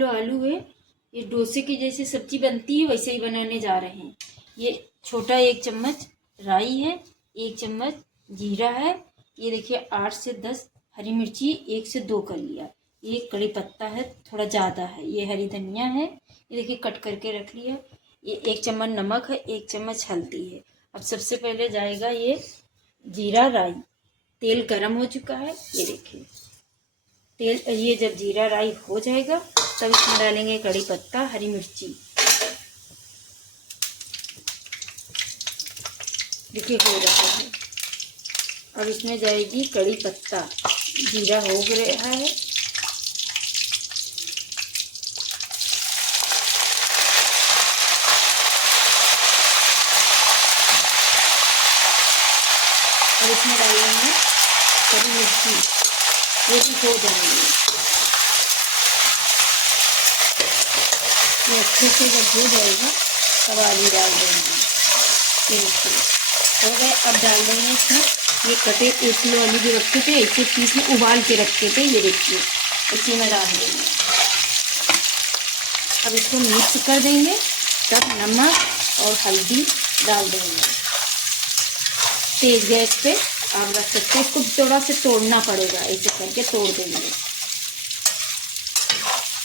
Kilo आलू है। ये डोसे की जैसे सब्जी बनती है वैसे ही बनाने जा रहे हैं। ये छोटा 1 चम्मच राई है, 1 चम्मच जीरा है, ये देखिए 8 से 10 हरी मिर्ची 1 से 2 कर लिया, ये कड़ी पत्ता है थोड़ा ज़्यादा है, ये हरी धनिया है, ये देखिए कट करके रख लिया, ये 1 चम्मच नमक है, 1 चम्मच हल्दी है। अब सबसे पहले जाएगा ये जीरा राई। तेल गरम हो चुका है, ये देखिए तेल, ये जब जीरा राई हो जाएगा तब इसमें डालेंगे कड़ी पत्ता हरी मिर्ची। देखिए हो रहा है। अब इसमें जाएगी कड़ी पत्ता, जीरा हो रहा है, और इसमें डालेंगे हरी मिर्ची, ये भी हो जाएगी। ये अच्छे से जब हो जाएगा तब आलू डाल देंगे। ये हो गए। अब डाल देंगे इसमें ये कटे 1 किलो आलू जो रखे थे, ऐसे पीस में उबाल के रखे थे, ये देखिए इसी में डाल देंगे। अब इसको मिक्स कर देंगे, तब नमक और हल्दी डाल देंगे। तेज गैस पे आप रख सकते हैं, इसको थोड़ा से तोड़ना पड़ेगा, ऐसे करके तोड़ देंगे।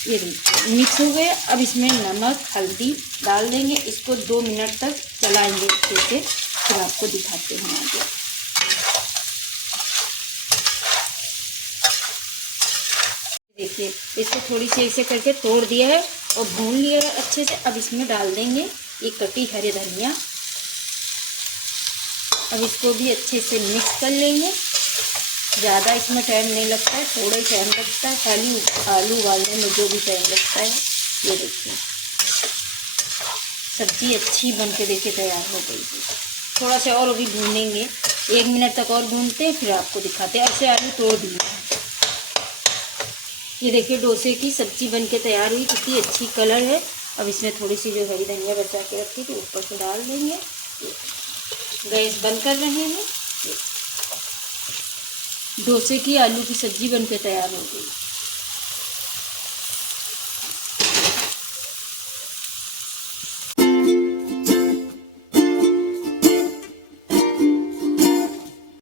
ये देखिए मिक्स हो गए। अब इसमें नमक हल्दी डाल देंगे, इसको 2 मिनट तक चलाएंगे अच्छे से, फिर आपको दिखाते हैं आगे। देखिए इसको थोड़ी सी ऐसे करके तोड़ दिया है और भून लिया है अच्छे से। अब इसमें डाल देंगे ये कटी हरी धनिया। अब इसको भी अच्छे से मिक्स कर लेंगे। ज़्यादा इसमें टाइम नहीं लगता है, थोड़ा ही टाइम लगता है, खाली आलू उबालने में जो भी टाइम लगता है। ये देखिए सब्ज़ी अच्छी बन के देखिए तैयार हो गई है। थोड़ा सा और अभी भूनेंगे, 1 मिनट तक और भूनते हैं, फिर आपको दिखाते हैं। ऐसे आलू तोड़ दिए हैं। ये देखिए डोसे की सब्ज़ी बन के तैयार हुई, कितनी अच्छी कलर है। अब इसमें थोड़ी सी जो हरी धनिया बचा के रखी थी ऊपर से डाल देंगे। गैस बंद कर रहे हैं। डोसे की आलू की सब्ज़ी बनकर तैयार हो गई।